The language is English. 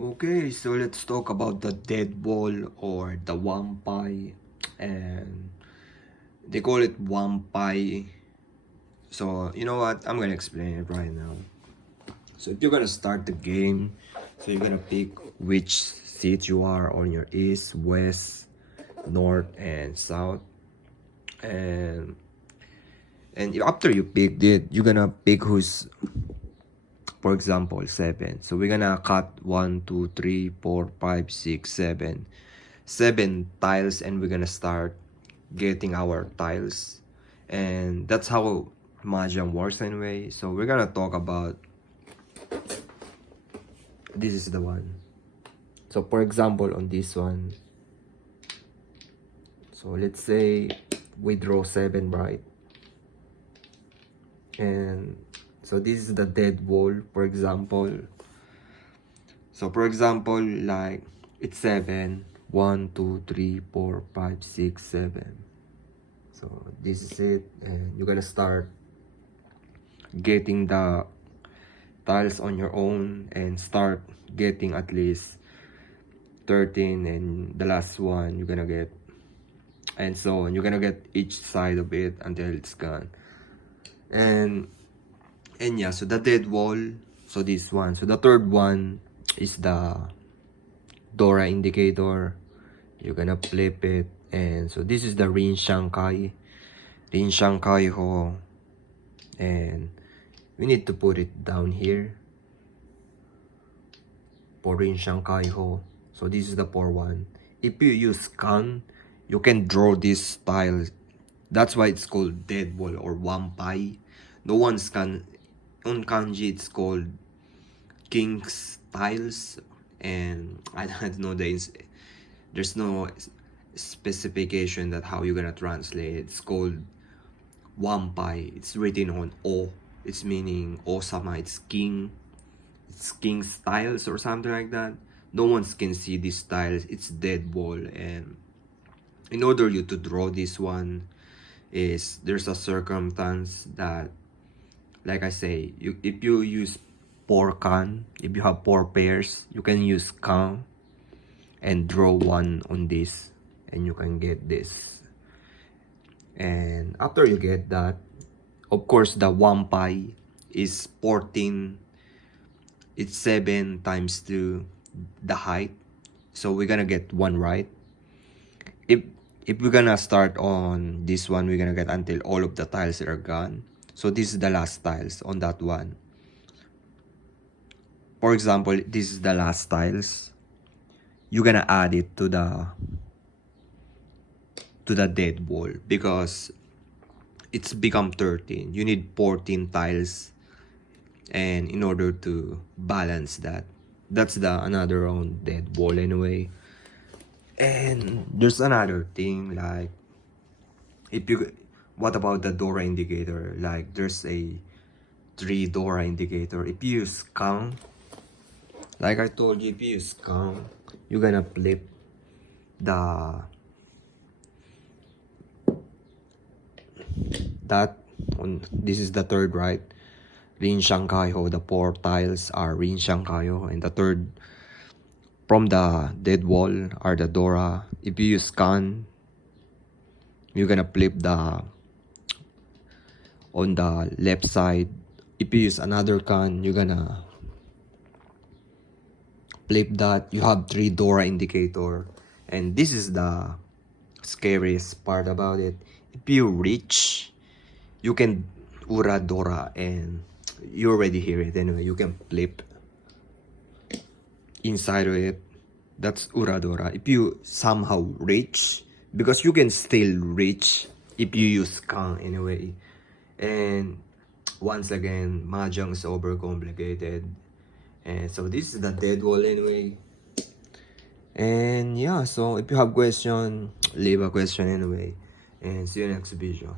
Okay, so let's talk about the dead wall or the wampai, and they call it wampai. So you know what? I'm gonna explain it right now. So if you're gonna start the game, so you're gonna pick which seat you are on your east, west, north, and south, and after you picked it, you're gonna pick who's, for example, 7. So we're gonna cut 1, 2, 3, 4, 5, 6, 7. 7 tiles, and we're gonna start getting our tiles. And that's how Mahjong works anyway. So we're gonna talk about, this is the one. So for example, on this one, so let's say we draw 7, right? And so this is the dead wall, for example. So for example, like it's 7, 1, 2, 3, 4, 5, 6, 7. So this is it, and you're gonna start getting the tiles on your own and start getting at least 13, and the last one you're gonna get, and so on. You're gonna get each side of it until it's gone. And yeah, so the dead wall, so this one. So the third one is the Dora indicator. You're gonna flip it, and so this is the Rin Shankai Ho, and we need to put it down here for Rin Shankai Ho. So this is the poor one. If you use Kan, you can draw this style. That's why it's called dead wall or wampai. No one's can, on kanji it's called king's tiles, and I don't know, there's no specification that how you're gonna translate it. It's called wampai. It's written on O. It's meaning Osama. It's king. It's king's tiles or something like that. No one can see these tiles. It's dead wall, and in order you to draw this one, is there's a circumstance that, like I say, if you use 4 kan, if you have 4 pairs, you can use kan and draw 1 on this, and you can get this. And after you get that, of course the wampai is 14. It's 7 times 2 the height, so we're gonna get 1 right. If we're gonna start on this one, we're gonna get until all of the tiles are gone. So this is the last tiles on that one. For example, this is the last tiles. You're gonna add it to the dead wall because it's become 13. You need 14 tiles, and in order to balance that, that's the another round dead wall anyway. And there's another thing, like what about the Dora indicator? Like there's a 3 Dora indicator. If you use count, like I told you, if you use count, you're gonna flip that on. This is the third, right? Rin Shankai Ho. The 4 tiles are Rin Shankai Ho, and the third from the dead wall are the Dora. If you use Kan, you're gonna flip the on the left side. If you use another Kan, you're gonna flip that. You have 3 Dora indicator, and this is the scariest part about it. If you reach, you can Ura Dora, and you already hear it anyway. You can flip inside of it. That's Uradora. If you somehow reach, because you can still reach if you use Kang anyway. And once again, Mahjong is overcomplicated. And so this is the dead wall anyway. And yeah, so if you have question, leave a question anyway. And see you next video.